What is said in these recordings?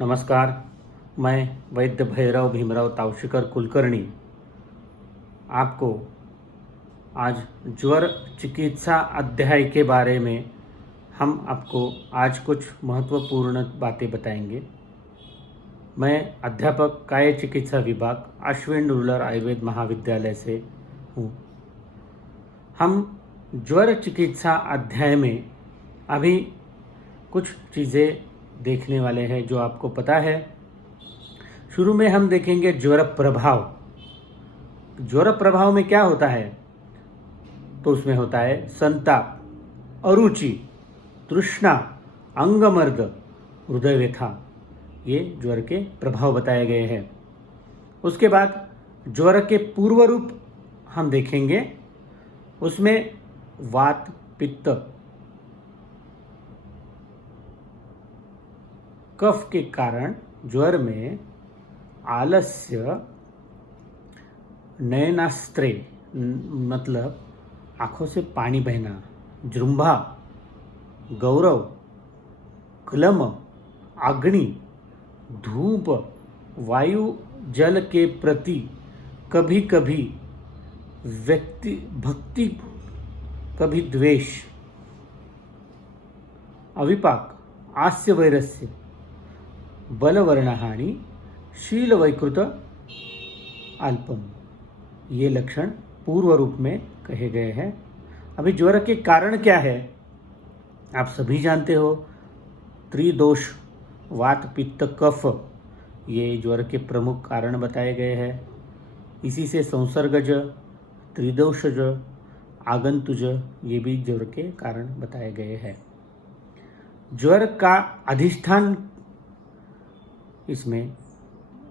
नमस्कार। मैं वैद्य भैरव भीमराव तावशीकर कुलकर्णी आपको आज ज्वर चिकित्सा अध्याय के बारे में हम आपको आज कुछ महत्वपूर्ण बातें बताएंगे। मैं अध्यापक काय चिकित्सा विभाग अश्विन रूरल आयुर्वेद महाविद्यालय से हूँ। हम ज्वर चिकित्सा अध्याय में अभी कुछ चीज़ें देखने वाले हैं जो आपको पता है। शुरू में हम देखेंगे ज्वर प्रभाव। ज्वर प्रभाव में क्या होता है, तो उसमें होता है संताप, अरुचि, तृष्णा, अंगमर्द, हृदय व्यथा। ये ज्वर के प्रभाव बताए गए हैं। उसके बाद ज्वर के पूर्व रूप हम देखेंगे। उसमें वात, पित्त, कफ के कारण ज्वर में आलस्य, नयनास्त्रे मतलब आँखों से पानी बहना, जृंभा, गौरव, क्लम, अग्नि, धूप, वायु, जल के प्रति कभी कभी भक्ति, कभी द्वेष, अविपाक, आस्य वैरस्य, बलवर्णहानि, शील वैकृत अल्पम, ये लक्षण पूर्व रूप में कहे गए हैं। अभी ज्वर के कारण क्या है आप सभी जानते हो। त्रिदोष, वात, पित्त, कफ, ये ज्वर के प्रमुख कारण बताए गए हैं। इसी से संसर्गज, त्रिदोषज, आगंतुज, ये भी ज्वर के कारण बताए गए हैं। ज्वर का अधिष्ठान इसमें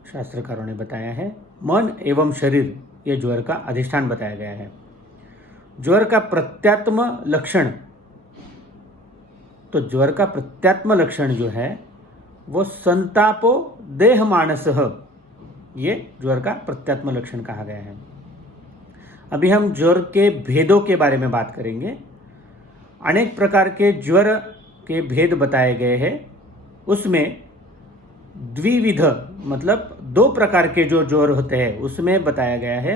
शास्त्रकारों ने बताया है। मन एवं शरीर, ये ज्वर का अधिष्ठान बताया गया है। ज्वर का प्रत्यात्म लक्षण, तो ज्वर का प्रत्यात्म लक्षण जो है वो संतापो देह मानसः, ये ज्वर का प्रत्यात्म लक्षण कहा गया है। अभी हम ज्वर के भेदों के बारे में बात करेंगे। अनेक प्रकार के ज्वर के भेद बताए गए हैं। उसमें द्विविध मतलब दो प्रकार के जो ज्वर होते हैं उसमें बताया गया है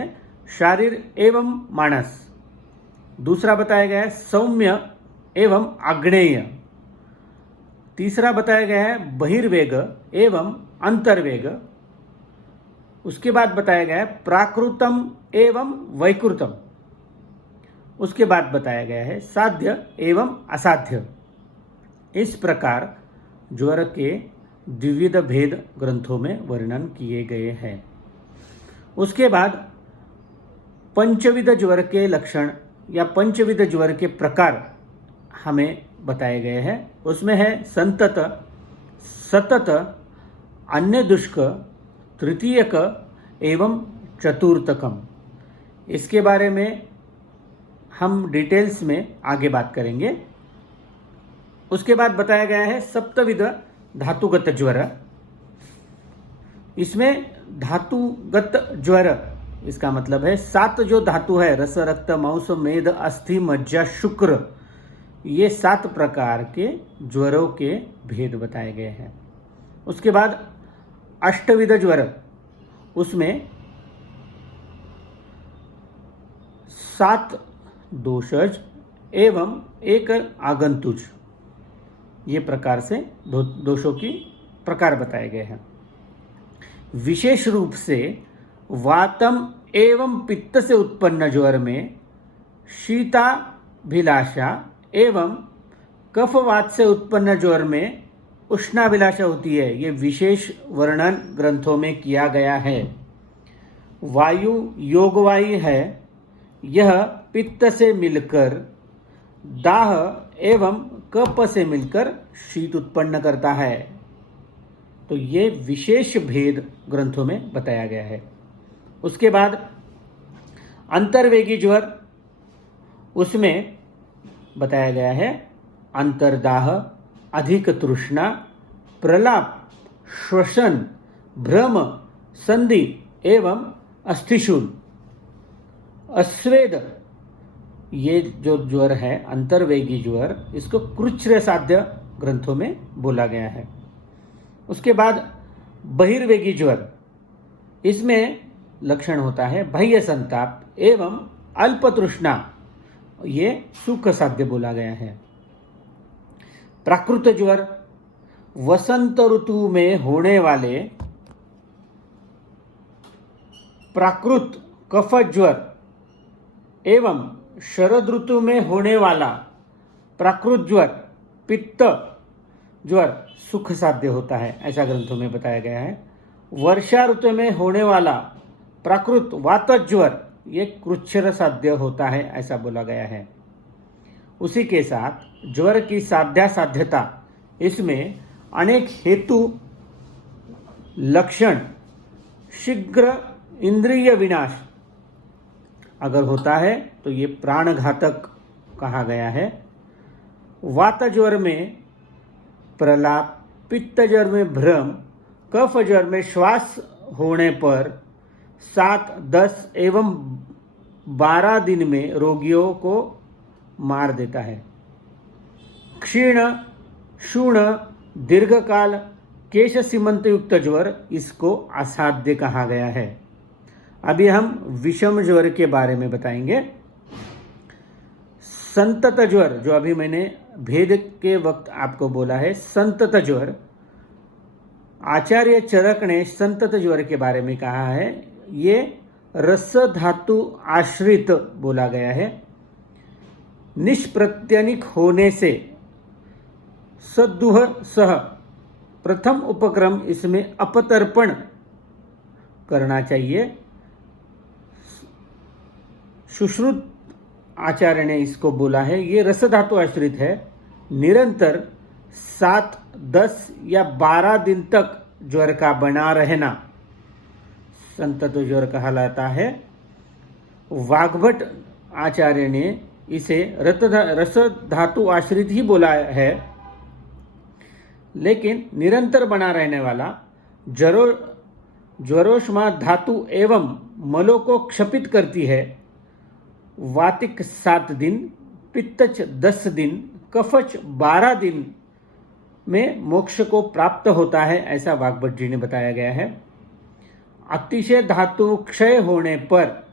शारीर एवं मानस। दूसरा बताया गया है सौम्य एवं आग्नेय। तीसरा बताया गया है बहिर्वेग एवं अंतर्वेग। उसके बाद बताया गया है प्राकृतम एवं वैकृतम। उसके बाद बताया गया है साध्य एवं असाध्य। इस प्रकार ज्वर के द्विविध भेद ग्रंथों में वर्णन किए गए हैं। उसके बाद पंचविध ज्वर के लक्षण या पंचविध ज्वर के प्रकार हमें बताए गए हैं। उसमें है संतत, सतत, अन्यदुष्क, तृतीयक एवं चतुर्थकम। इसके बारे में हम डिटेल्स में आगे बात करेंगे। उसके बाद बताया गया है सप्तविध धातुगत ज्वर। इसमें धातुगत ज्वर, इसका मतलब है 7 जो धातु है, रस, रक्त, मांस, मेद, अस्थि, मज्जा, शुक्र, ये 7 प्रकार के ज्वरों के भेद बताए गए हैं। उसके बाद अष्टविध ज्वर, उसमें 7 दोषज एवं 1 आगंतुज, ये प्रकार से दोषों की प्रकार बताए गए हैं। विशेष रूप से वातम एवं पित्त से उत्पन्न ज्वर में शीताभिलाषा एवं कफवात से उत्पन्न ज्वर में उष्णाभिलाषा होती है। ये विशेष वर्णन ग्रंथों में किया गया है। वायु योगवायु है, यह पित्त से मिलकर दाह एवं कफ से मिलकर शीत उत्पन्न करता है। तो ये विशेष भेद ग्रंथों में बताया गया है। उसके बाद अंतर्वेगी ज्वर, उसमें बताया गया है अंतर्दाह, अधिक तृष्णा, प्रलाप, श्वसन, भ्रम, संधि एवं अस्थिशूल, अस्वेद, ये जो ज्वर है अंतर्वेगी ज्वर, इसको कृच्छ्र साध्य ग्रंथों में बोला गया है। उसके बाद बहिर्वेगी ज्वर, इसमें लक्षण होता है बाह्य संताप एवं अल्प तृष्णा, ये सुख साध्य बोला गया है। प्राकृत ज्वर वसंत ऋतु में होने वाले प्राकृत कफ ज्वर एवं शरद ऋतु में होने वाला प्राकृत ज्वर पित्त ज्वर सुख साध्य होता है, ऐसा ग्रंथों में बताया गया है। वर्षा ऋतु में होने वाला प्राकृत वात ज्वर ये कृच्छ्र साध्य होता है, ऐसा बोला गया है। उसी के साथ ज्वर की साध्यता, इसमें अनेक हेतु, लक्षण, शीघ्र इंद्रिय विनाश अगर होता है तो ये प्राणघातक कहा गया है। वात ज्वर में प्रलाप, पित्त ज्वर में भ्रम, कफ ज्वर में श्वास होने पर 7, 10 एवं 12 दिन में रोगियों को मार देता है। क्षीण, शूण, दीर्घकाल, केश सीमंत युक्त ज्वर, इसको असाध्य कहा गया है। अभी हम विषम ज्वर के बारे में बताएंगे। संतत ज्वर, जो अभी मैंने भेद के वक्त आपको बोला है, संतत ज्वर, आचार्य चरक ने संतत ज्वर के बारे में कहा है, ये रस धातु आश्रित बोला गया है। निष्प्रत्यनिक होने से सद्दुह सह प्रथम उपक्रम इसमें अपतर्पण करना चाहिए। सुश्रुत आचार्य ने इसको बोला है, ये रस धातु आश्रित है। निरंतर 7, 10 या 12 दिन तक ज्वर का बना रहना संतत ज्वर कहलाता है। वाग्भट आचार्य ने इसे रस धातु आश्रित ही बोला है, लेकिन निरंतर बना रहने वाला ज्वरोष्मा धातु एवं मलों को क्षपित करती है। वातिक 7 दिन, पित्तच 10 दिन, कफच 12 दिन में मोक्ष को प्राप्त होता है, ऐसा वाग्भट जी ने बताया गया है। अतिशय धातु क्षय होने पर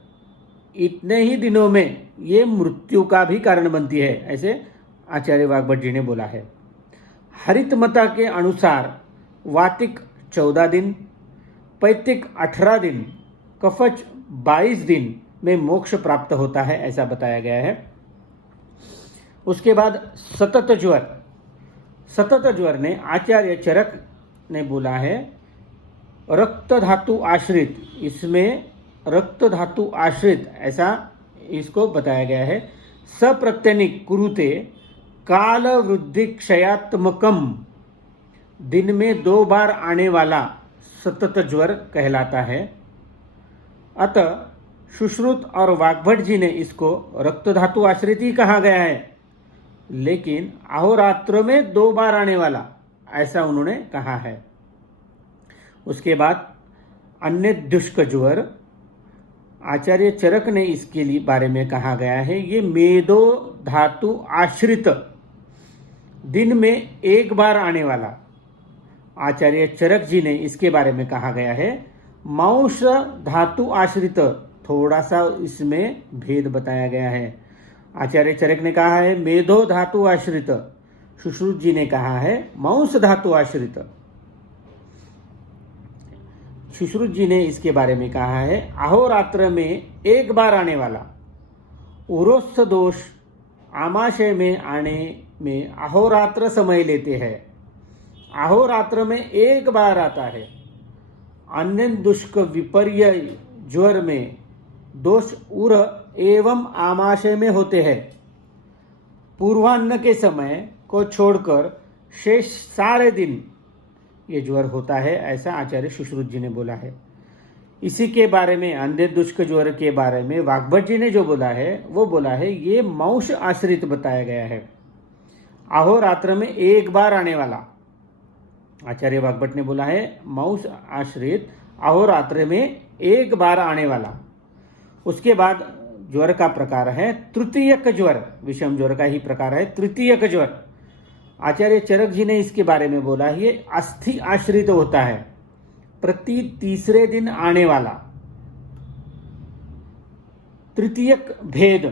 इतने ही दिनों में ये मृत्यु का भी कारण बनती है, ऐसे आचार्य वाग्भट जी ने बोला है। हरितमता के अनुसार वातिक 14 दिन, पैतिक 18 दिन, कफच 22 दिन में मोक्ष प्राप्त होता है, ऐसा बताया गया है। उसके बाद सतत ज्वर, सतत ज्वर ने आचार्य चरक ने बोला है रक्त धातु आश्रित, इसमें रक्त धातु आश्रित ऐसा इसको बताया गया है। सप्रत्यनिक कुरुते काल वृद्धि क्षयात्मकम, दिन में 2 बार आने वाला सतत ज्वर कहलाता है। अतः सुश्रुत और वाग्भट जी ने इसको रक्त धातु आश्रित ही कहा गया है, लेकिन अहोरात्र में 2 बार आने वाला ऐसा उन्होंने कहा है। उसके बाद अन्य दुष्क ज्वर, आचार्य चरक ने इसके लिए बारे में कहा गया है, ये मेदो धातु आश्रित दिन में 1 बार आने वाला, आचार्य चरक जी ने इसके बारे में कहा गया है। मांस धातु आश्रित, थोड़ा सा इसमें भेद बताया गया है। आचार्य चरक ने कहा है मेधो धातु आश्रित, सुश्रुत जी ने कहा है मांस धातु आश्रित। सुश्रुत जी ने इसके बारे में कहा है अहोरात्र में 1 बार आने वाला। उरोस्थ दोष आमाशय में आने में अहोरात्र समय लेते हैं, अहोरात्र में 1 बार आता है। अन्य दुष्क विपर्य ज्वर में दोष उर एवं आमाशय में होते हैं। पूर्वाह्न के समय को छोड़कर शेष सारे दिन ये ज्वर होता है, ऐसा आचार्य सुश्रुत जी ने बोला है। इसी के बारे में अन्य दुष्क ज्वर के बारे में वाग्भट जी ने जो बोला है वो बोला है ये मांस आश्रित बताया गया है, अहोरात्र में 1 बार आने वाला। आचार्य वाग्भट ने बोला है मांस आश्रित अहोरात्र में 1 बार आने वाला। उसके बाद ज्वर का प्रकार है तृतीयक ज्वर, विषम ज्वर का ही प्रकार है तृतीयक ज्वर। आचार्य चरक जी ने इसके बारे में बोला, ये अस्थि आश्रित होता है, प्रति तीसरे दिन आने वाला। तृतीयक भेद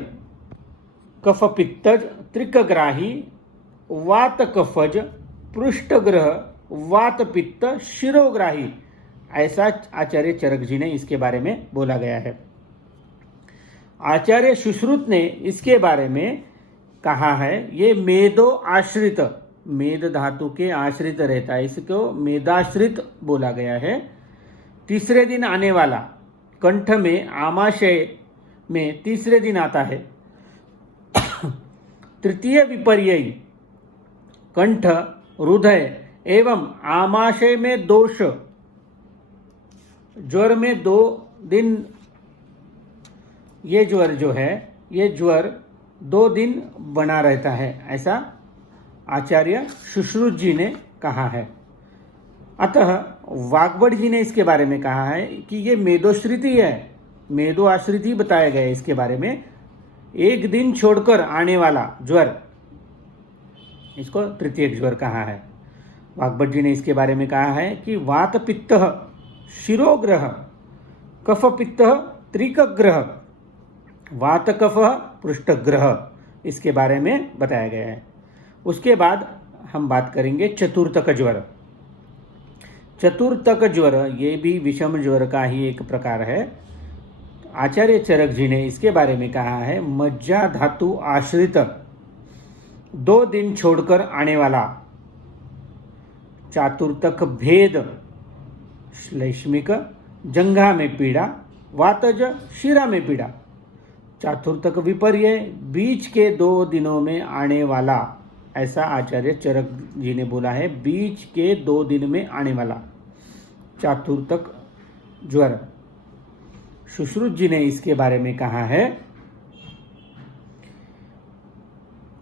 कफ पित्तज त्रिकग्राही वात कफज पृष्ठग्रह वात पित्त शिरोग्राही, ऐसा आचार्य चरक जी ने इसके बारे में बोला गया है। आचार्य सुश्रुत ने इसके बारे में कहा है, ये मेदो आश्रित, मेद धातु के आश्रित रहता है, इसको मेदाश्रित बोला गया है। तीसरे दिन आने वाला, कंठ में आमाशय में तीसरे दिन आता है। तृतीय विपर्ययी कंठ हृदय एवं आमाशय में दोष, ज्वर में 2 दिन, ये ज्वर जो है, ये ज्वर 2 दिन बना रहता है, ऐसा आचार्य सुश्रुत जी ने कहा है। अतः वाग्भट जी ने इसके बारे में कहा है कि ये मेदोश्रिति है, मेदो आश्रित ही बताया गया है इसके बारे में। 1 दिन छोड़कर आने वाला ज्वर, इसको तृतीयक ज्वर कहा है। वाग्भट जी ने इसके बारे में कहा है कि वात पित्त शिरोग्रह कफ पित्त त्रिकग्रह वात कफ पृष्ठग्रह, इसके बारे में बताया गया है। उसके बाद हम बात करेंगे चतुर्थक ज्वर। चतुर्थक ज्वर ये भी विषम ज्वर का ही एक प्रकार है। आचार्य चरक जी ने इसके बारे में कहा है, मज्जा धातु आश्रित 2 दिन छोड़कर आने वाला। चातुर्थक भेद श्लेष्मिक जंघा में पीड़ा, वातज शिरा में पीड़ा। चातुर्थक विपर्य बीच के 2 दिनों में आने वाला, ऐसा आचार्य चरक जी ने बोला है, बीच के 2 दिन में आने वाला चातुर्थक ज्वर। सुश्रुत जी ने इसके बारे में कहा है,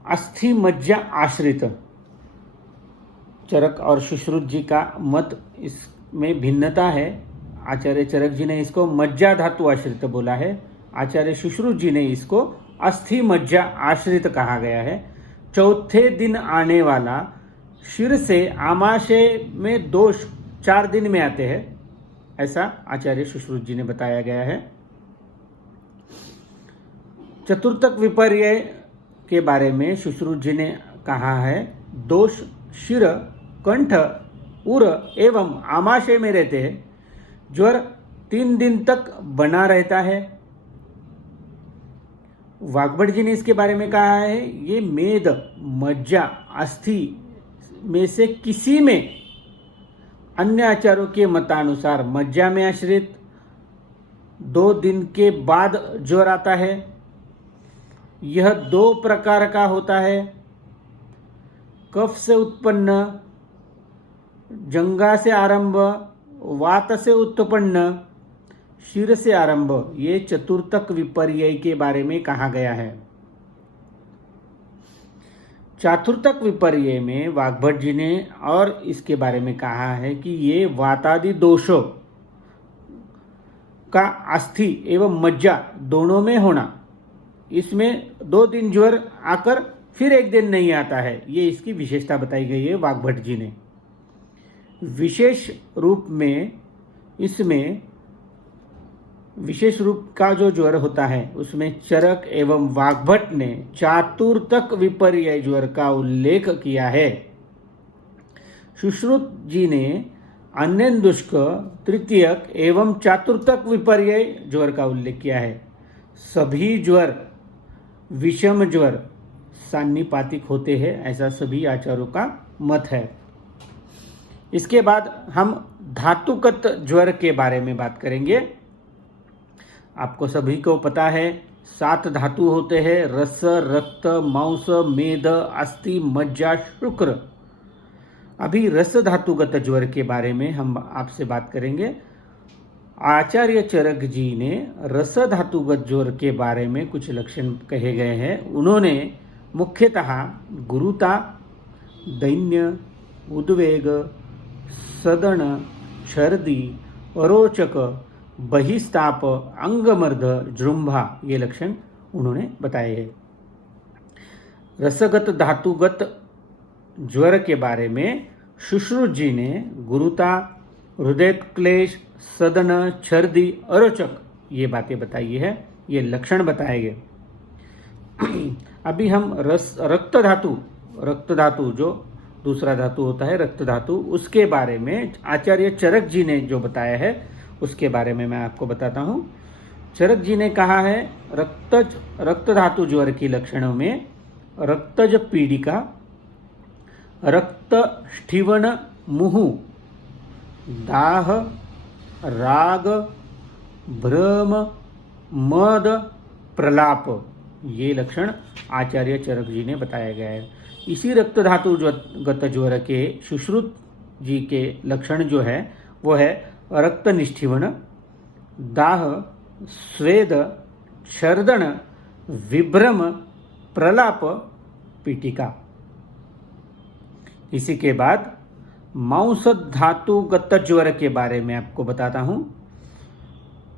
अस्थि मज्जा आश्रित। चरक और सुश्रुत जी का मत इसमें भिन्नता है। आचार्य चरक जी ने इसको मज्जा धातु आश्रित बोला है, आचार्य सुश्रुत जी ने इसको अस्थि मज्जा आश्रित कहा गया है। चौथे दिन आने वाला, शिर से आमाशय में दोष 4 दिन में आते हैं, ऐसा आचार्य सुश्रुत जी ने बताया गया है। चतुर्थक विपर्य के बारे में सुश्रुत जी ने कहा है, दोष शिर कंठ उर एवं आमाशय में रहते हैं, ज्वर 3 दिन तक बना रहता है। वाग्भट जी ने इसके बारे में कहा है, ये मेद मज्जा अस्थि में से किसी में, अन्य आचार्यों के मतानुसार मज्जा में आश्रित 2 दिन के बाद ज्वर आता है। यह 2 प्रकार का होता है, कफ से उत्पन्न, जंघा से आरंभ, वात से उत्पन्न, शिर से आरंभ। ये चतुर्थक विपर्य के बारे में कहा गया है। चतुर्थक विपर्य में वाग्भट जी ने और इसके बारे में कहा है कि ये वातादि दोषों का अस्थि एवं मज्जा दोनों में होना, इसमें 2 दिन ज्वर आकर फिर 1 दिन नहीं आता है, ये इसकी विशेषता बताई गई है वाग्भट जी ने। विशेष रूप में, इसमें विशेष रूप का जो ज्वर होता है उसमें चरक एवं वाग्भट ने चातुर्थक विपर्य ज्वर का उल्लेख किया है। सुश्रुत जी ने अन्यदुष्क, तृतीयक एवं चातुर्थक विपर्य ज्वर का उल्लेख किया है। सभी ज्वर विषम ज्वर सान्निपातिक होते हैं, ऐसा सभी आचार्यों का मत है। इसके बाद हम धातुगत ज्वर के बारे में बात करेंगे। आपको सभी को पता है 7 धातु होते हैं, रस, रक्त, मांस, मेद, अस्थि, मज्जा, शुक्र। अभी रस धातुगत ज्वर के बारे में हम आपसे बात करेंगे। आचार्य चरक जी ने रस धातुगत ज्वर के बारे में कुछ लक्षण कहे गए हैं। उन्होंने मुख्यतः गुरुता, दैन्य, उद्वेग, सदन, छर्दी, अरोचक, बहिस्ताप, अंगमर्द, जृंभा, ये लक्षण उन्होंने बताए हैं। रसगत धातुगत ज्वर के बारे में सुश्रुत जी ने गुरुता, हृदय क्लेश, सदन, छर्दी, अरोचक ये बातें बताई है, ये लक्षण बताए गए। अभी हम रक्त धातु जो दूसरा धातु होता है रक्त धातु, उसके बारे में आचार्य चरक जी ने जो बताया है उसके बारे में मैं आपको बताता हूँ। चरक जी ने कहा है रक्त धातु ज्वर की लक्षणों में रक्तज पीड़िका, रक्त स्ठीवन मुहु, दाह, राग, भ्रम, मद, प्रलाप, ये लक्षण आचार्य चरक जी ने बताया गया है। इसी रक्त धातु गत ज्वर के सुश्रुत जी के लक्षण जो है वो है रक्त निष्ठीवन, दाह, स्वेद, छर्दन, विभ्रम, प्रलाप, पीटिका। इसी के बाद मांस धातुगत ज्वर के बारे में आपको बताता हूँ।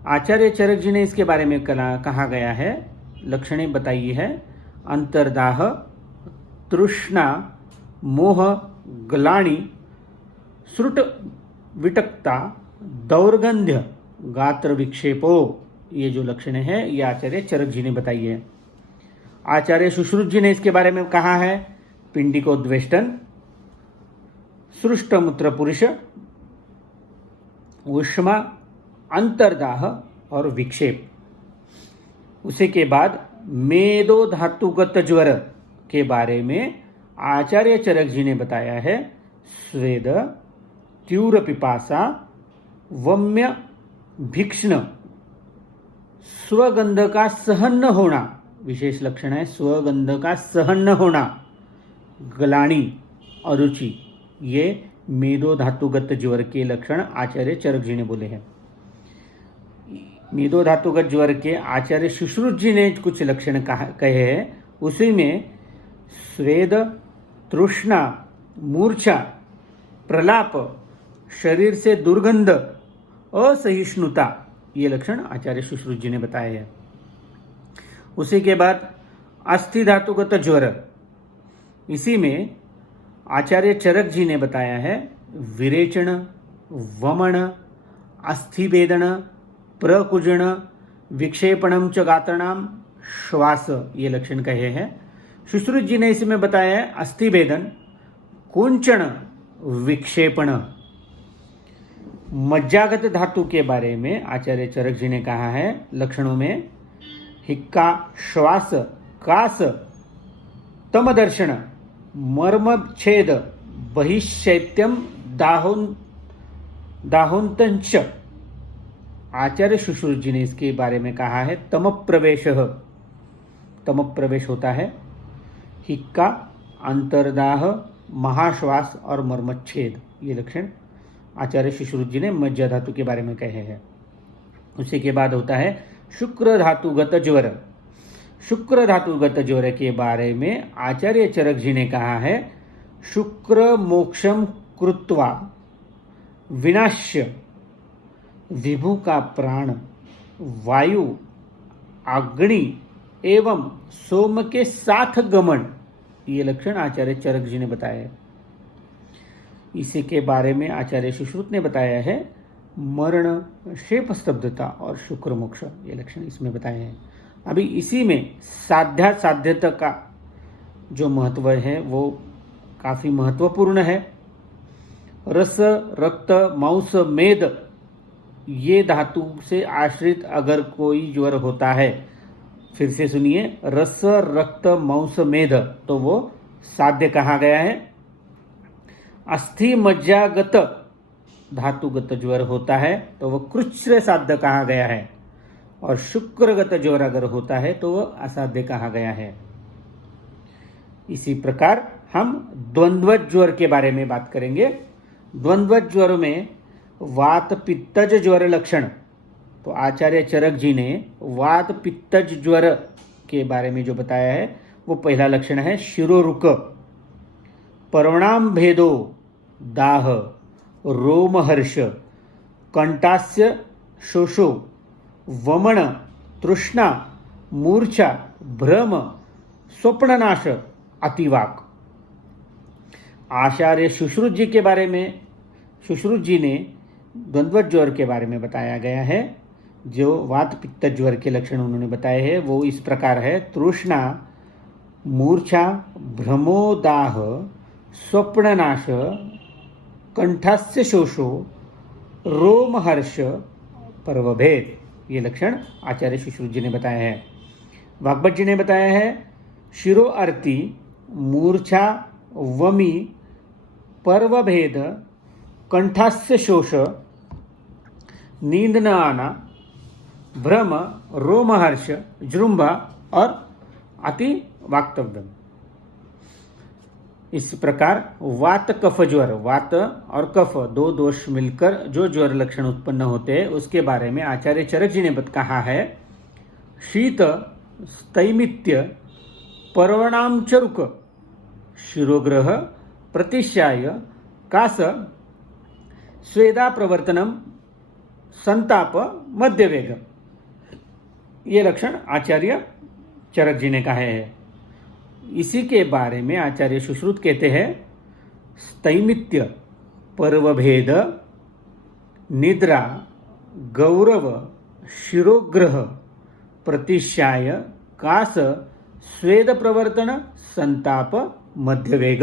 आचार्य चरक जी ने इसके बारे में कहा गया है, लक्षणें बताई है अंतर्दाह, तृष्णा, मोह, ग्लानि, श्रुट विटकता, दौर्गंध्य, गात्र विक्षेपो, ये जो लक्षण है ये आचार्य चरक जी ने बताई है। आचार्य सुश्रुत जी ने इसके बारे में कहा है पिंडिकोद्वेष्टन, सृष्टमूत्र पुरुष, उष्मा, अंतर्दाह और विक्षेप। उसी के बाद मेदो धातुगत ज्वर के बारे में आचार्य चरक जी ने बताया है स्वेद, तीव्र पिपासा, वम्य भीक्षण, स्वगंध का सहन न होना, विशेष लक्षण है स्वगंध का सहन न होना, ग्लानि, अरुचि, ये मेदो धातुगत ज्वर के लक्षण आचार्य चरक जी ने बोले हैं। मेदो धातुगत ज्वर के आचार्य सुश्रुत जी ने कुछ लक्षण कहे हैं, उसी में स्वेद, तृष्णा, मूर्छा, प्रलाप, शरीर से दुर्गंध, असहिष्णुता, ये लक्षण आचार्य सुश्रुत जी ने बताए हैं। उसी के बाद अस्थि धातुगत ज्वर, इसी में आचार्य चरक जी ने बताया है विरेचन, वमन, अस्थिभेदन, प्रकुजन, विक्षेपणम च गात्रणाम, श्वास, ये लक्षण कहे हैं। सुश्रुत जी ने इसमें बताया है अस्थिभेदन, कुंचन, विक्षेपण। मज्जागत धातु के बारे में आचार्य चरक जी ने कहा है लक्षणों में हिक्का, श्वास, कास, तमदर्शन, मर्मच्छेद, बहिशैत्यम, दाहोन्तंच। आचार्य सुश्रुत जी ने इसके बारे में कहा है तम प्रवेश होता है, हिक्का, अंतर्दाह, महाश्वास और मर्मच्छेद, ये लक्षण आचार्य सुश्रुत जी ने मज्जा धातु के बारे में कहे हैं। उसी के बाद होता है शुक्र धातुगत ज्वर। शुक्र धातुगत ज्वर के बारे में आचार्य चरक जी ने कहा है शुक्र मोक्षम कृत्वा विनाश्य, विभु का प्राण, वायु, अग्नि एवं सोम के साथ गमन, ये लक्षण आचार्य चरक जी ने बताया है। इसी के बारे में आचार्य सुश्रुत ने बताया है मरण, शेप स्तब्धता और शुक्र मोक्ष, ये लक्षण इसमें बताए हैं। अभी इसी में साध्यता का जो महत्व है वो काफ़ी महत्वपूर्ण है। रस, रक्त, मांस, मेद, ये धातु से आश्रित अगर कोई ज्वर होता है, फिर से सुनिए, रस, रक्त, मांस, मेद, तो वो साध्य कहा गया है। अस्थि मज्जागत धातुगत ज्वर होता है तो वो कृच्छ्र साध्य कहा गया है, और शुक्रगत ज्वर अगर होता है तो वह असाध्य कहा गया है। इसी प्रकार हम द्वंद्व ज्वर के बारे में बात करेंगे। द्वंद्व ज्वर में वात पित्तज ज्वर लक्षण, तो आचार्य चरक जी ने वात पित्तज ज्वर के बारे में जो बताया है वो पहला लक्षण है शिरोरुक, पर्वणाम भेदो, दाह, रोमहर्ष, कंटास्य शोषो, वमन, तृष्णा, मूर्छा, भ्रम, स्वप्ननाश, अतिवाक। आचार्य सुश्रुत जी के बारे में, सुश्रुत जी ने द्वंद्व ज्वर के बारे में बताया गया है। जो वात पित्त ज्वर के लक्षण उन्होंने बताए हैं वो इस प्रकार है: तृष्णा, मूर्छा, भ्रमोदाह, स्वप्ननाश, कंठास्य शोषो, रोमहर्ष, पर्वभेद, ये लक्षण आचार्य सुश्रुत जी ने बताया है। वाग्भट जी ने बताया है शिरो आरती, मूर्छा, वमी, पर्वभेद, कंठास्य शोष, नींद न आना, भ्रम, रोमहर्ष, जृंभा और अति वाक्तव्यम। इस प्रकार वात कफ ज्वर, वात और कफ दो दोष मिलकर जो ज्वर लक्षण उत्पन्न होते हैं उसके बारे में आचार्य चरक जी ने कहा है: शीत, स्थैमित्य, पर्वणामचरुक, शिरोग्रह, प्रतिशाय, कास, स्वेदा प्रवर्तनम, संताप, मध्यवेग, ये लक्षण आचार्य चरक जी ने कहे हैं। इसी के बारे में आचार्य सुश्रुत कहते हैं: स्थैमित्य, पर्वभेद, निद्रा, गौरव, शिरोग्रह, प्रतिशाय, कास, स्वेद प्रवर्तन, संताप, मध्यवेग।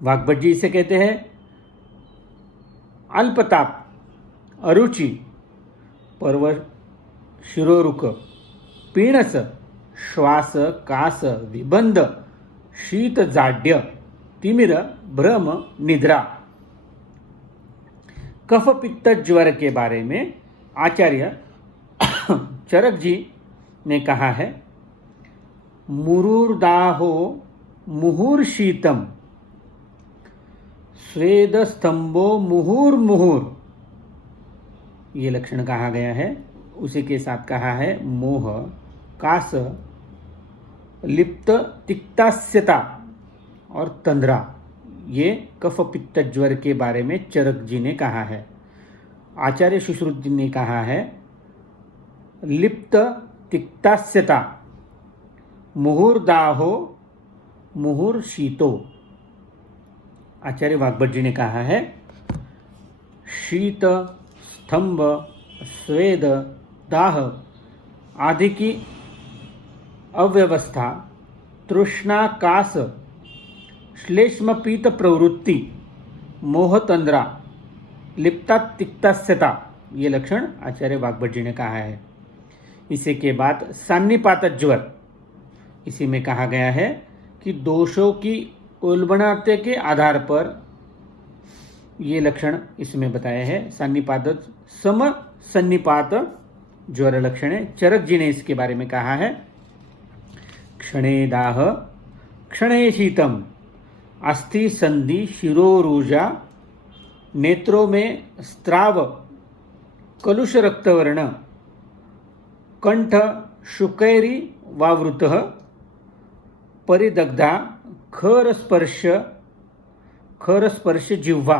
वाग्भट जी इसे कहते हैं अल्पताप, अरुचि, पर्व, शिरोरुक, पीणस, श्वास, कास, विबंध, शीत जाड्य, तिमिर, भ्रम, निद्रा। कफ पित्त ज्वर के बारे में आचार्य चरक जी ने कहा है: मुरुर्दाहो मुहुर्शीतम, स्वेद स्तंभो मुहुर्मुहुर, ये लक्षण कहा गया है। उसी के साथ कहा है मोह, कास, लिप्त तिक्तास्यता और तंद्रा, ये कफ पित्त ज्वर के बारे में चरक जी ने कहा है। आचार्य सुश्रुत जी ने कहा है लिप्त तिक्तास्यता, मुहुर्दाहो मुहुर्शीतो। आचार्य वाग्भट जी ने कहा है शीत, स्तंभ, स्वेद, दाह आदि की अव्यवस्था, तृष्णा, कास, श्लेष्म पीत प्रवृत्ति, मोह, तंद्रा, लिप्ता तिक्तास्यता, ये लक्षण आचार्य वाग्भट जी ने कहा है। इसी के बाद सान्निपात ज्वर, इसी में कहा गया है कि दोषों की उल्बणता के आधार पर ये लक्षण इसमें बताए हैं। सान्निपात सम सन्निपात ज्वर लक्षण है। चरक जी ने इसके बारे में कहा है क्षणे दाह, क्षणे शीतम, अस्थि संधि, शिरोरूजा, नेत्रों में स्त्राव, कलुष रक्तवर्ण, कंठ शुकैरी वावृत, परिदग्धा, खरस्पर्श जिह्वा,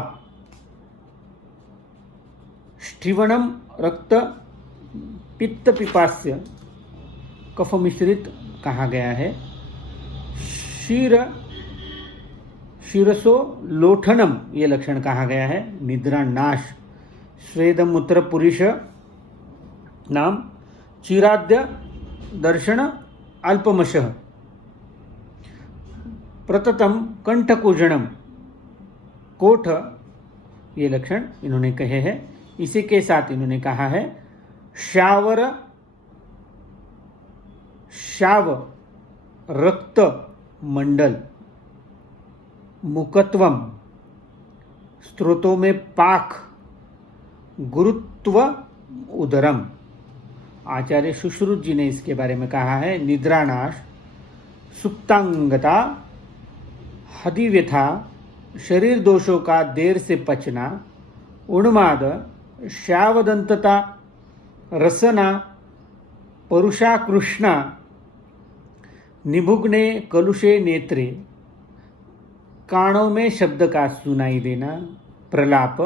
स्टिवणम, रक्त, पित्त पिपास्य, कफ मिश्रित कहा गया है। शिरसो लोठनम, ये लक्षण कहा गया है। निद्रा नाश, स्वेदमूत्र पुरुष नाम, चिराद्य दर्शन अल्पमशः, प्रततम कंठकुजणम, कोठ, ये लक्षण इन्होंने कहे हैं। इसी के साथ इन्होंने कहा है शाव, रक्त मंडल, मुकत्वम, स्त्रोतों में पाक, गुरुत्व उदरम। आचार्य सुश्रुत जी ने इसके बारे में कहा है निद्रानाश, सुप्तांगता, हदिव्यथा, शरीर दोषों का देर से पचना, उन्माद, श्यावदंतता, रसना, परुषाकृष्णा, निभुग्ने कलुषे नेत्रे, कानों में शब्द का सुनाई देना, प्रलाप,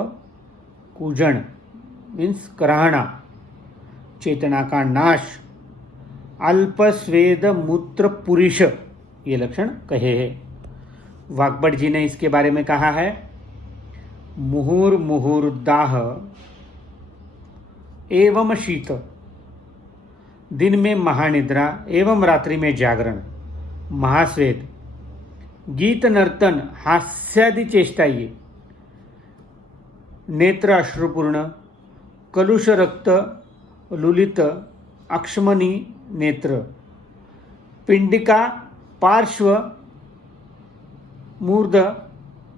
कूजन मीन्स कराहना, चेतना का नाश, अल्प स्वेद मूत्र पुरुष, ये लक्षण कहे हैं। वाग्भट जी ने इसके बारे में कहा है, मुहुर्मुहुर्दाह एवं शीत, दिन में महानिद्रा एवं रात्रि में जागरण, महास्वेद, गीत नर्तन हास्यादि चेष्टा ये, नेत्र अश्रुपूर्ण, कलुष रक्त लुलित अक्ष्मणी नेत्र, पिंडिका पार्श्व मूर्ध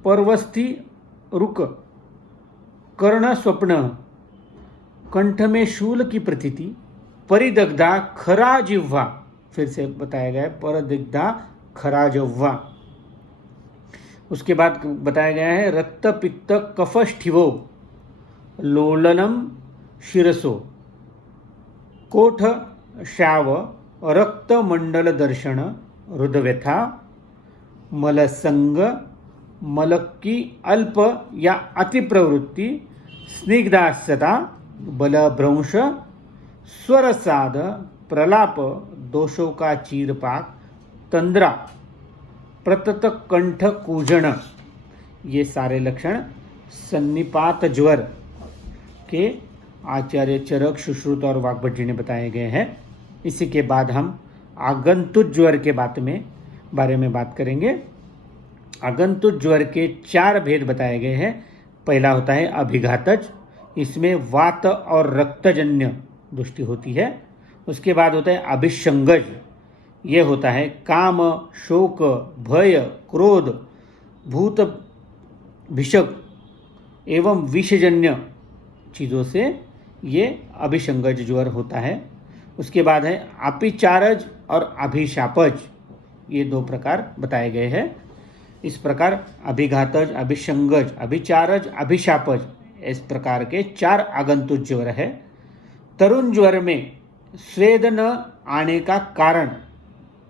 पर्वस्थी रुक, कर्ण स्वप्न, कंठ में शूल की प्रतीति, परिदग्धा खरा जिह्वा, फिर से बताया गया है परिदग्धा खरा जिह्वा। उसके बाद बताया गया है रक्त पित्त कफष्ठिवो, लोलनम शिरसो, कोठ श्याव, रक्त मंडल दर्शन, हृदव्यथा, मलसंग, मलक्की अल्प या अतिप्रवृत्ति, स्निग्धास्यता, बलभ्रंश, स्वरसाद, प्रलाप, दोषों का चीरपाक, तंद्रा, प्रतत कंठ कूजन, ये सारे लक्षण सन्निपात ज्वर के आचार्य चरक, सुश्रुत और वाग्भट जी ने बताए गए हैं। इसी के बाद हम आगंतुक ज्वर के बारे में बात करेंगे। आगंतुक ज्वर के 4 भेद बताए गए हैं। पहला होता है अभिघातज, इसमें वात और रक्तजन्य दृष्टि होती है। उसके बाद होता है अभिसंगज, ये होता है काम, शोक, भय, क्रोध, भूत भिषक एवं विषजन्य चीज़ों से ये अभिसंगज ज्वर होता है। उसके बाद है अपिचारज और अभिशापज, ये 2 प्रकार बताए गए हैं। इस प्रकार अभिघातज, अभिसंगज, अभिचारज, अभिशापज, इस प्रकार के 4 आगंतुक ज्वर है। तरुण ज्वर में स्वेद न आने का कारण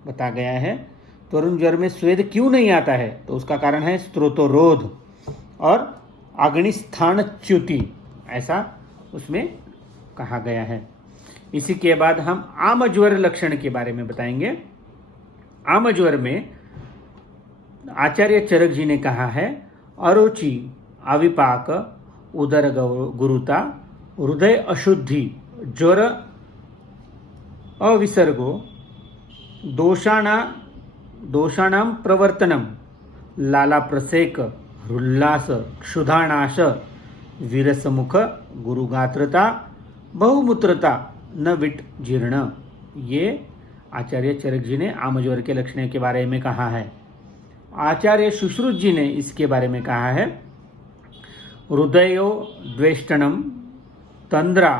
बता गया है। तरुण ज्वर में स्वेद क्यों नहीं आता है, तो उसका कारण है स्त्रोतरोध और अग्निस्थान च्युति, ऐसा उसमें कहा गया है। इसी के बाद हम आम ज्वर लक्षण के बारे में बताएंगे। आम ज्वर में आचार्य चरक जी ने कहा है अरुचि, अविपाक, उदर गुरुता, हृदय अशुद्धि, ज्वर अविसर्गो, दोषाणाम प्रवर्तनम, लाला प्रसेक, हृल्लास, क्षुधानाश, विरसमुख, गुरुगात्रता, बहुमूत्रता, न विट जीर्ण, ये आचार्य चरक जी ने आमज्वर के लक्षण के बारे में कहा है। आचार्य सुश्रुत जी ने इसके बारे में कहा है हृदयो द्वेष्टनम, तंद्रा,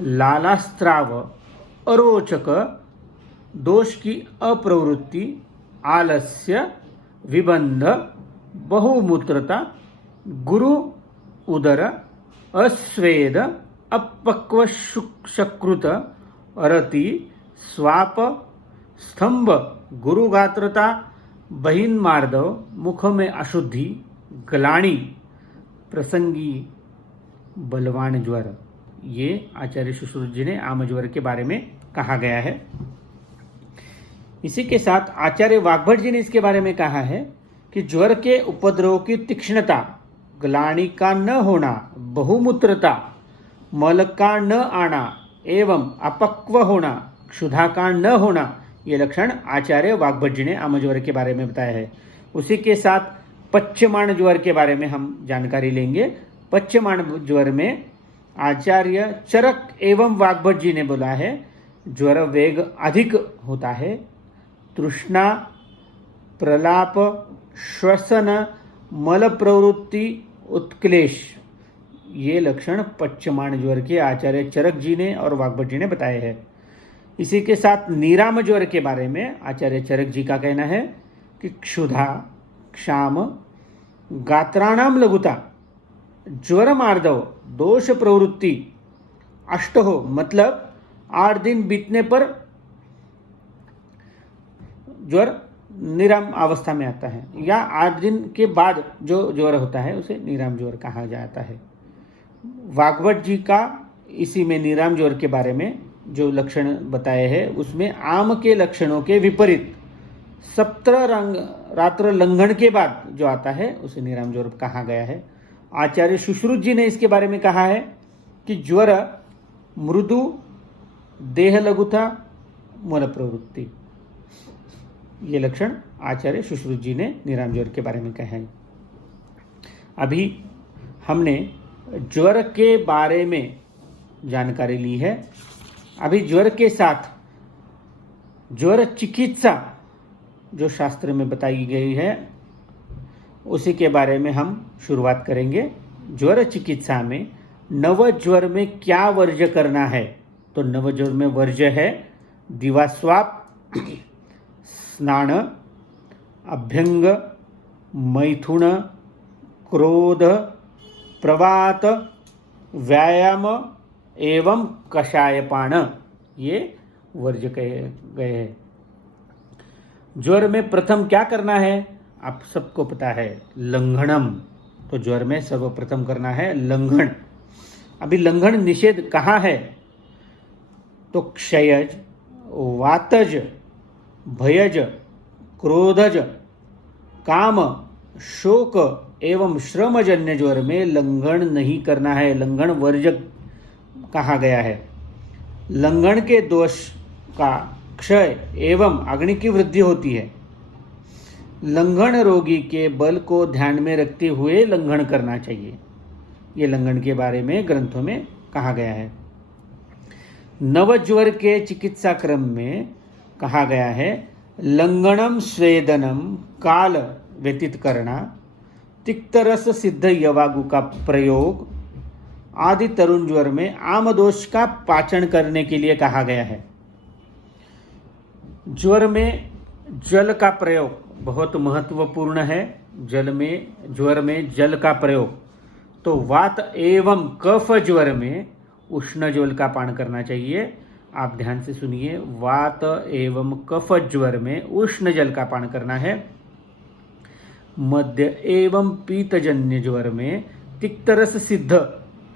लालास्त्राव, अरोचक, दोष की अप्रवृत्ति, आलस्य, विबंध, बहुमूत्रता, गुरु उदर, अस्वेद, अपक्व शकृत, अरति, स्वाप, स्तंभ, गुरुगात्रता, बहिन्मार्दव, मुख में अशुद्धि, गलाणी, प्रसंगी, बलवान ज्वर, ये आचार्य सुश्रुत जी ने आम ज्वर के बारे में कहा गया है। इसी के साथ आचार्य वाग्भट जी ने इसके बारे में कहा है कि ज्वर के उपद्रव की तीक्ष्णता, ग्लानि का न होना, बहुमूत्रता, मल का न आना एवं अपक्व होना, क्षुधा का न होना, ये लक्षण आचार्य वाग्भट जी ने आम ज्वर के बारे में बताया है। उसी के साथ पच्यमाण ज्वर के बारे में हम जानकारी लेंगे। पच्यमाण ज्वर में आचार्य चरक एवं वाग्भट जी ने बोला है ज्वर वेग अधिक होता है, तृष्णा, प्रलाप, श्वसन, मल प्रवृत्ति, उत्क्लेश, ये लक्षण पच्यमाण ज्वर के आचार्य चरक जी ने और वाग्भट जी ने बताए हैं। इसी के साथ नीराम ज्वर के बारे में आचार्य चरक जी का कहना है कि क्षुधा, क्षाम, गात्राणाम लघुता, ज्वर मार्दव, दोष प्रवृत्ति, अष्टहो, मतलब 8 दिन बीतने पर ज्वर निराम अवस्था में आता है, या 8 दिन के बाद जो ज्वर होता है उसे निराम ज्वर कहा जाता है। वाग्भट जी का इसी में निराम ज्वर के बारे में जो लक्षण बताए हैं उसमें आम के लक्षणों के विपरीत 17 रात्र लंघन के बाद जो आता है उसे निराम ज्वर कहा गया है। आचार्य सुश्रुत जी ने इसके बारे में कहा है कि ज्वर मृदु, देह लघुता, मूल प्रवृत्ति, ये लक्षण आचार्य सुश्रुत जी ने निराम ज्वर के बारे में कहा है। अभी हमने ज्वर के बारे में जानकारी ली है। अभी ज्वर के साथ ज्वर चिकित्सा जो शास्त्र में बताई गई है उसी के बारे में हम शुरुआत करेंगे। ज्वर चिकित्सा में नव ज्वर में क्या वर्ज्य करना है? तो नव ज्वर में वर्ज्य है दिवास्वाप, स्नान, अभ्यंग, मैथुन, क्रोध, प्रवात, व्यायाम एवं कषायपान, ये वर्ज्य कहे गए हैं। ज्वर में प्रथम क्या करना है? आप सबको पता है, लंघनम। तो ज्वर में सर्वप्रथम करना है लंघन। अभी लंघन निषेध कहाँ है? तो क्षयज, वातज, भयज, क्रोधज, काम, शोक एवं श्रमजन्य ज्वर में लंघन नहीं करना है। लंघन वर्ज्य कहा गया है। लंघन के दोष का क्षय एवं अग्नि की वृद्धि होती है। लंघन रोगी के बल को ध्यान में रखते हुए लंघन करना चाहिए। ये लंघन के बारे में ग्रंथों में कहा गया है। नवज्वर के चिकित्सा क्रम में कहा गया है लंघनम स्वेदनम काल व्यतीत करना, तिक्तरस सिद्ध यवागु का प्रयोग आदि तरुण ज्वर में आमदोष का पाचन करने के लिए कहा गया है। ज्वर में जल का प्रयोग बहुत महत्वपूर्ण है। ज्वर में जल का प्रयोग, तो वात एवं कफ ज्वर में उष्ण जल का पान करना चाहिए। आप ध्यान से सुनिए, वात एवं कफ ज्वर में उष्ण जल का पान करना है। मध्य एवं पीतजन्य ज्वर में तिक्तरस सिद्ध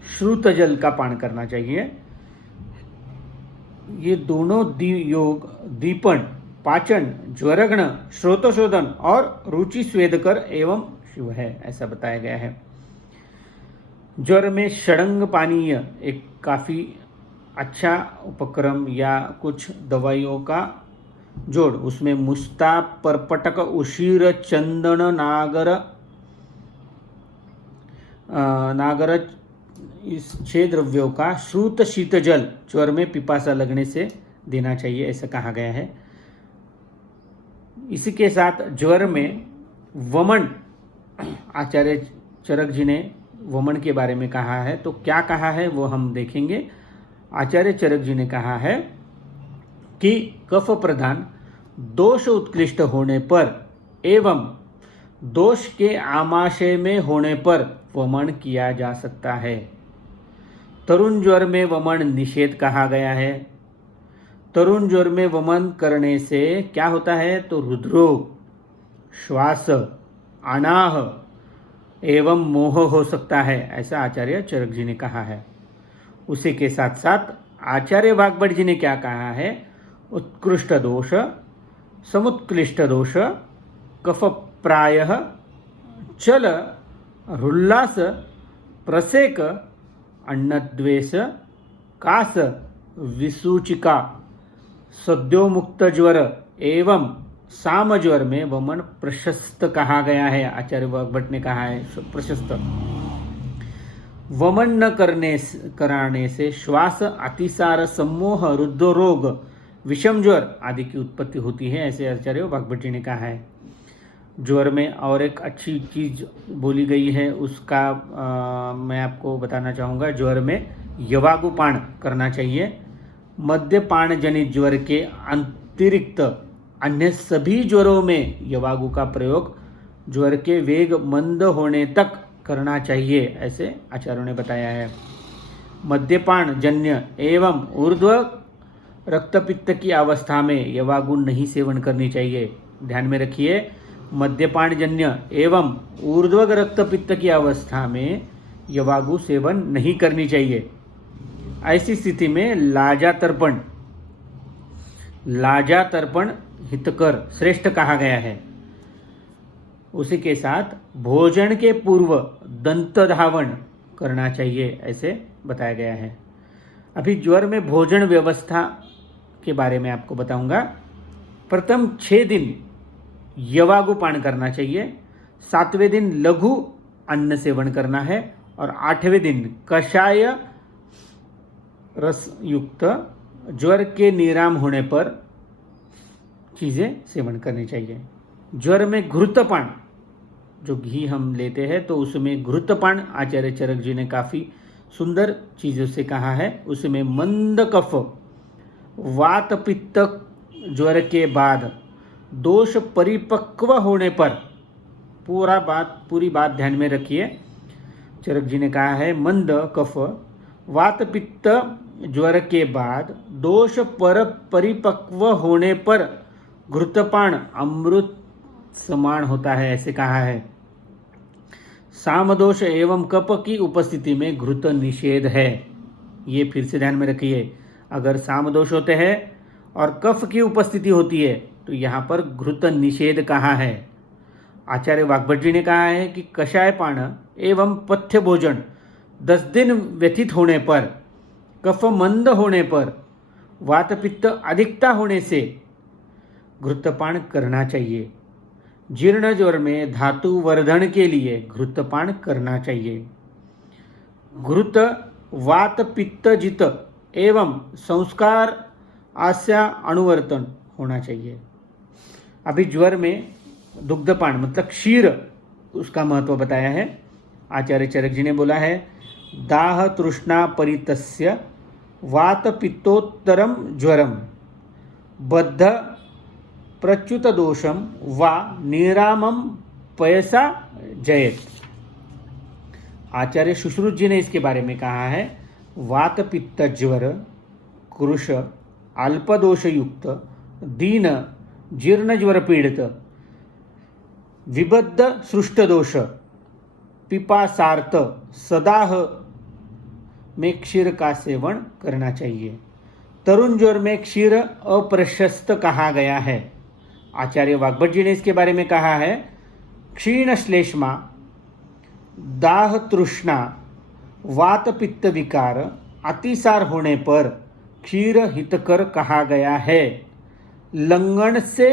श्रुत जल का पान करना चाहिए। ये दोनों योग दीपन, पाचन, ज्वरग्न, श्रोतशोधन और रुचि स्वेदकर एवं शिव है, ऐसा बताया गया है। ज्वर में षडंग पानीय एक काफ़ी अच्छा उपक्रम या कुछ दवाइयों का जोड़, उसमें मुस्ता, परपटक, उशीर, चंदन, नागर इस 6 द्रव्यों का श्रुत शीत जल ज्वर में पिपासा लगने से देना चाहिए, ऐसा कहा गया है। इसी के साथ ज्वर में वमन, आचार्य चरक जी ने वमन के बारे में कहा है। तो क्या कहा है वो हम देखेंगे। आचार्य चरक जी ने कहा है कि कफ प्रधान दोष उत्कृष्ट होने पर एवं दोष के आमाशय में होने पर वमन किया जा सकता है। तरुण ज्वर में वमन निषेध कहा गया है। तरुण ज्वर में वमन करने से क्या होता है? तो हृदरोग, श्वास, अनाह एवं मोह हो सकता है, ऐसा आचार्य चरक जी ने कहा है। उसी के साथ साथ आचार्य वाग्भट जी ने क्या कहा है? उत्कृष्ट दोष, समुत्कृष्ट दोष, कफ प्रायः, चल, रुल्लास, प्रसेक, अन्नद्वेष, कास, विसूचिका, सद्योमुक्त ज्वर एवं साम ज्वर में वमन प्रशस्त कहा गया है। आचार्य वाग्भट ने कहा है प्रशस्त। वमन न कराने से श्वास, अतिसार, सम्मोह, रुद्धरोग, विषम ज्वर आदि की उत्पत्ति होती है, ऐसे आचार्य वाग्भट जी ने कहा है। ज्वर में और एक अच्छी चीज बोली गई है, उसका मैं आपको बताना चाहूँगा। ज्वर में यवागुपान करना चाहिए। मद्यपान जनित ज्वर के अतिरिक्त अन्य सभी ज्वरों में यवागु का प्रयोग ज्वर के वेग मंद होने तक करना चाहिए, ऐसे आचार्यों ने बताया है। मद्यपान जन्य एवं ऊर्ध्व रक्तपित्त की अवस्था में यवागु नहीं सेवन करनी चाहिए। ध्यान में रखिए, मद्यपान जन्य एवं ऊर्ध्व रक्तपित्त की अवस्था में यवागु सेवन नहीं करनी चाहिए। ऐसी स्थिति में लाजा तर्पण हितकर श्रेष्ठ कहा गया है। उसी के साथ भोजन के पूर्व दंत धावन करना चाहिए, ऐसे बताया गया है। अभी ज्वर में भोजन व्यवस्था के बारे में आपको बताऊंगा। प्रथम 6 दिन यवागु पान करना चाहिए, 7वें दिन लघु अन्न सेवन करना है और 8वें दिन कषाय रस युक्त ज्वर के निराम होने पर चीज़ें सेवन करनी चाहिए। ज्वर में घृतपान, जो घी हम लेते हैं तो उसमें घृतपान आचार्य चरक जी ने काफ़ी सुंदर चीज़ों से कहा है। उसमें मंद कफ, वात पित्त ज्वर के बाद दोष परिपक्व होने पर, पूरी बात ध्यान में रखिए, चरक जी ने कहा है मंद कफ वात पित्त ज्वर के बाद दोष परिपक्व होने पर घृतपान अमृत समान होता है, ऐसे कहा है। सामदोष एवं कफ की उपस्थिति में घृत निषेध है, ये फिर से ध्यान में रखिए। अगर सामदोष होते हैं और कफ की उपस्थिति होती है तो यहाँ पर घृत निषेध कहा है। आचार्य वाग्भट जी ने कहा है कि कषाय पान एवं पथ्य भोजन 10 दिन व्यतीत होने पर, कफ मंद होने पर, वात पित्त अधिकता होने से घृतपान करना चाहिए। जीर्ण ज्वर में धातु वर्धन के लिए घृतपान करना चाहिए। घृत वात पित्त जित एवं संस्कार आस्या अनुवर्तन होना चाहिए। अभी ज्वर में दुग्धपान मतलब क्षीर, उसका महत्व बताया है। आचार्य चरक जी ने बोला है दाह तृष्णा परितस्य वात पित्तोत्तरम ज्वरम बद्ध प्रच्युत दोषम वा निरामम पयसा जयत। आचार्य सुश्रुत जी ने इसके बारे में कहा है वात पित्त ज्वर कृश अल्पदोष युक्त दीन जीर्ण ज्वर पीड़ित विबद्ध सृष्ट दोष पिपासार्थ सदाह में क्षीर का सेवन करना चाहिए। तरुण ज्वर में क्षीर अप्रशस्त कहा गया है। आचार्य वाग्भट जी ने इसके बारे में कहा है क्षीण श्लेष्मा दाह तृष्णा वात पित्त विकार अतिसार होने पर क्षीर हितकर कहा गया है। लंगन से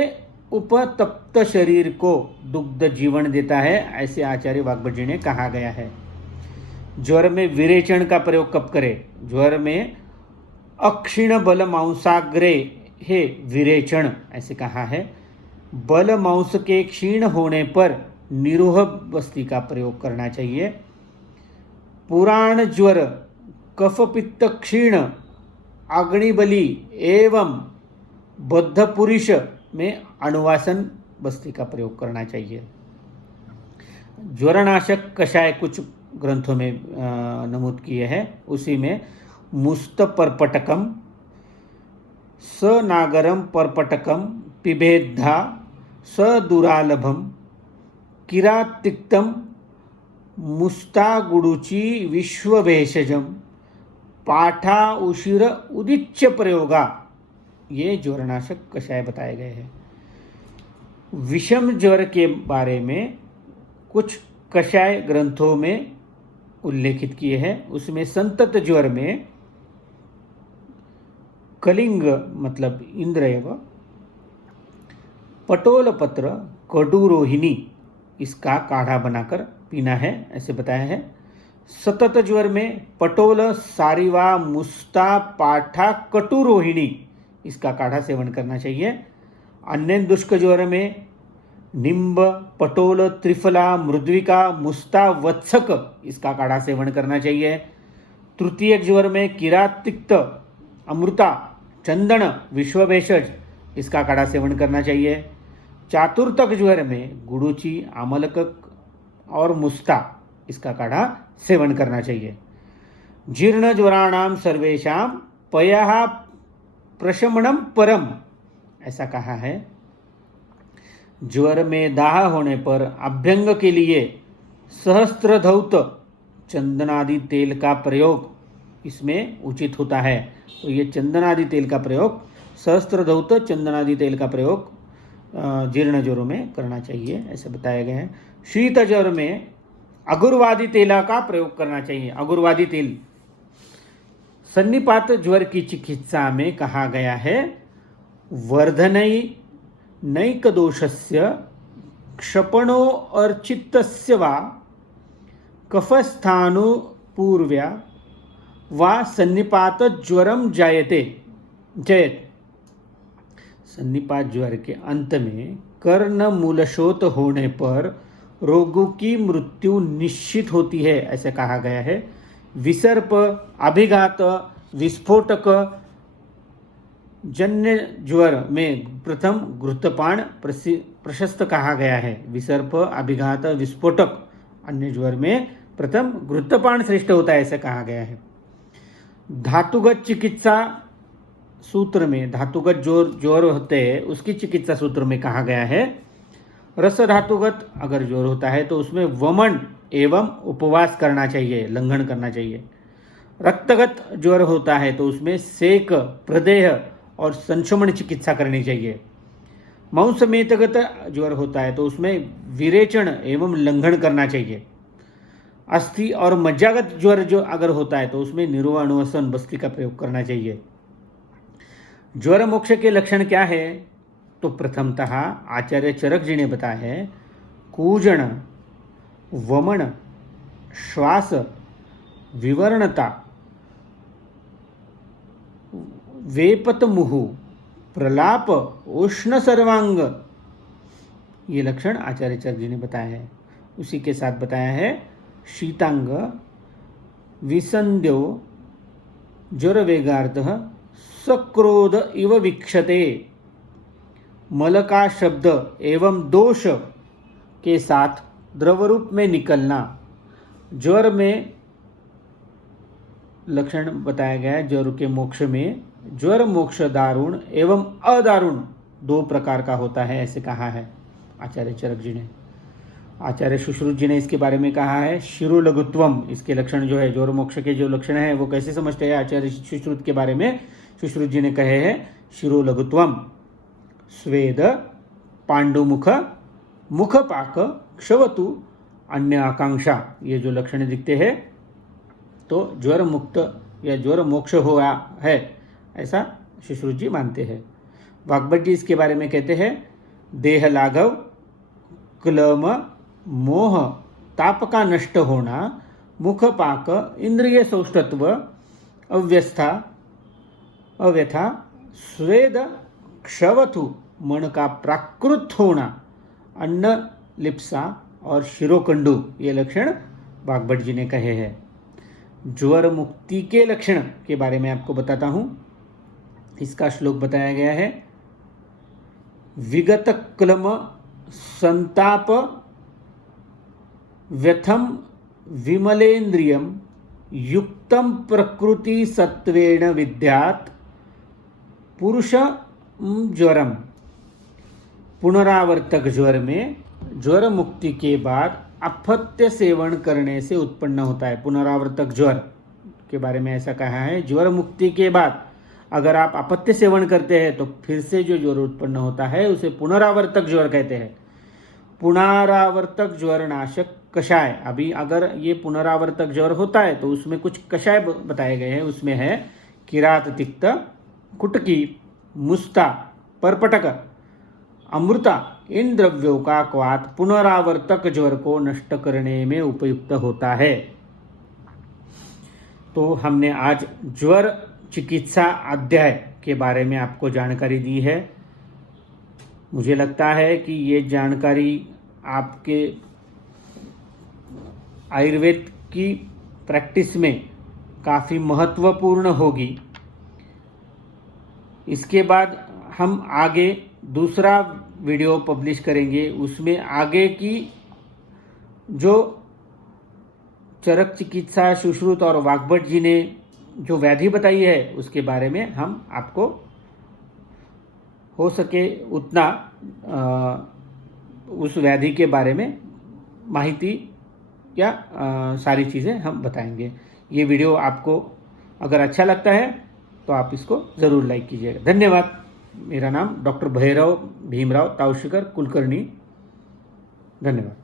उपतप्त शरीर को दुग्ध जीवन देता है, ऐसे आचार्य वाग्भट जी ने कहा गया है। ज्वर में विरेचन का प्रयोग कब करें? ज्वर में अक्षीण बल मांसाग्रे है विरेचन, ऐसे कहा है। बल मांस के क्षीण होने पर निरोह बस्ती का प्रयोग करना चाहिए। पुराण ज्वर कफ पित्त क्षीण अग्निबली एवं बद्ध पुरुष में अनुवासन बस्ती का प्रयोग करना चाहिए। ज्वरनाशक कषाय कुछ ग्रंथों में नमूद किए हैं, उसी में मुस्त परपटकम स नागरम परपटकम पिभेद्धा स दुरालभम किरातिक्तम मुस्तागुडुची विश्वभेषजम पाठा उशिर उदिच्य प्रयोगा, ये ज्वरनाशक कषाय बताए गए हैं। विषम ज्वर के बारे में कुछ कषाय ग्रंथों में उल्लेखित किए हैं। उसमें संतत ज्वर में कलिंग मतलब इंद्रयव, पटोल पत्र, कडुरोहिणी, इसका काढ़ा बनाकर पीना है, ऐसे बताया है। सतत ज्वर में पटोल सारिवा मुस्ता पाठा कटुरोहिणी, इसका काढ़ा सेवन करना चाहिए। अन्य दुष्क ज्वर में निम्ब पटोल त्रिफला मृद्विका मुस्ता वत्सक, इसका काढ़ा सेवन करना चाहिए। तृतीय ज्वर में किरातिक्त अमृता चंदन विश्वभेषज, इसका काढ़ा सेवन करना चाहिए। चातुर्थक ज्वर में गुड़ूची आमलक और मुस्ता, इसका काढ़ा सेवन करना चाहिए। जीर्ण ज्वराणाम सर्वेशाम पयः प्रशमनम परम, ऐसा कहा है। ज्वर में दाह होने पर अभ्यंग के लिए सहस्त्रधौत चंदनादि तेल का प्रयोग इसमें उचित होता है। तो ये चंदनादि तेल का प्रयोग, सहस्त्रधौत चंदनादि तेल का प्रयोग जीर्ण ज्वरों में करना चाहिए, ऐसे बताया गया है। शीत ज्वर में अगुरवादी तेला का प्रयोग करना चाहिए। अगुरवादी तेल सन्निपात ज्वर की चिकित्सा में कहा गया है, वर्धनई नैक दोषस्य क्षपणो अर्चितस्य वा कफस्थानुपूर्व्या वा सन्निपात ज्वरम जयत। सन्निपात ज्वर के अंत में कर्ण मूलशोथ होने पर रोगों की मृत्यु निश्चित होती है, ऐसे कहा गया है। विसर्प, अभिघात, विस्फोटक जन्य ज्वर में प्रथम घृतपान प्रशस्त कहा गया है। विसर्प, अभिघात, विस्फोटक अन्य ज्वर में प्रथम घृतपान श्रेष्ठ होता है, ऐसे कहा गया है। धातुगत चिकित्सा सूत्र में, धातुगत जो ज्वर होते हैं उसकी चिकित्सा सूत्र में कहा गया है, रस धातुगत अगर ज्वर होता है तो उसमें वमन एवं उपवास करना चाहिए, लंघन करना चाहिए। रक्तगत ज्वर होता है तो उसमें सेक, प्रदेह और संशमन चिकित्सा करनी चाहिए। मांसमेतगत ज्वर होता है तो उसमें विरेचन एवं लंघन करना चाहिए। अस्थि और मज्जागत ज्वर जो अगर होता है तो उसमें निर्वाणुवसन बस्ती का प्रयोग करना चाहिए। ज्वर मोक्ष के लक्षण क्या है? तो प्रथमतः आचार्य चरक जी ने बताया है, कूजन, वमन, श्वास, विवर्णता, वेपत मुहु, प्रलाप, उष्ण सर्वांग, ये लक्षण आचार्य चरक जी ने बताया है। उसी के साथ बताया है शीतांग, विसंध्यो, ज्वर वेगार्ध, सक्रोध इव वीक्षते, मल का शब्द एवं दोष के साथ द्रव रूप में निकलना। ज्वर में लक्षण बताया गया है। ज्वर के मोक्ष में ज्वर मोक्ष दारुण एवं अदारुण दो प्रकार का होता है, ऐसे कहा है आचार्य चरक जी ने। आचार्य सुश्रुत जी ने इसके बारे में कहा है, शिरोलघुत्वम, इसके लक्षण जो है ज्वर मोक्ष के जो लक्षण है वो कैसे समझते हैं आचार्य सुश्रुत के बारे में। सुश्रुत जी ने कहे हैं, शिरोलघुत्वम, स्वेद, पांडुमुख, मुखपाक, क्षवतु, अन्य आकांक्षा, ये जो लक्षण दिखते हैं तो ज्वर मुक्त या ज्वर मोक्ष हुआ है, ऐसा सुश्रुत जी मानते हैं। वाग्भट जी इसके बारे में कहते हैं, देह लाघव, क्लम, मोह, ताप का नष्ट होना, मुखपाक, इंद्रिय सौष्ठत्व, अव्यथा, स्वेद, क्षवतु, मन का प्राकृत होना, अन्न लिप्सा और शिरोकंडु, ये लक्षण वाग्भट जी ने कहे हैं। ज्वर मुक्ति के लक्षण के बारे में आपको बताता हूं। इसका श्लोक बताया गया है, विगत क्लम संताप व्यथम विमलेन्द्रियम युक्तम प्रकृति सत्वेन विद्यात् पुरुष ज्वरम। पुनरावर्तक ज्वर में ज्वर मुक्ति के बाद अपथ्य सेवन करने से उत्पन्न होता है। पुनरावर्तक ज्वर के बारे में ऐसा कहा है, ज्वर मुक्ति के बाद अगर आप अपथ्य सेवन करते हैं तो फिर से जो ज्वर उत्पन्न होता है उसे पुनरावर्तक ज्वर कहते हैं। पुनरावर्तक ज्वर नाशक कषाय, अभी अगर ये पुनरावर्तक ज्वर होता है तो उसमें कुछ कषाय बताए गए हैं। उसमें है किरात तिक्त, कुटकी, मुस्ता, परपटक, अमृता, इन द्रव्यों का क्वाथ पुनरावर्तक ज्वर को नष्ट करने में उपयुक्त होता है। तो हमने आज ज्वर चिकित्सा अध्याय के बारे में आपको जानकारी दी है। मुझे लगता है कि ये जानकारी आपके आयुर्वेद की प्रैक्टिस में काफ़ी महत्वपूर्ण होगी। इसके बाद हम आगे दूसरा वीडियो पब्लिश करेंगे, उसमें आगे की जो चरक चिकित्सा सुश्रुत और वाग्भट जी ने जो व्याधि बताई है उसके बारे में हम आपको हो सके उतना उस व्याधि के बारे में माहिती या सारी चीज़ें हम बताएंगे। ये वीडियो आपको अगर अच्छा लगता है तो आप इसको ज़रूर लाइक कीजिएगा। धन्यवाद। मेरा नाम डॉक्टर भैरव भीमराव तावशीकर कुलकर्णी। धन्यवाद।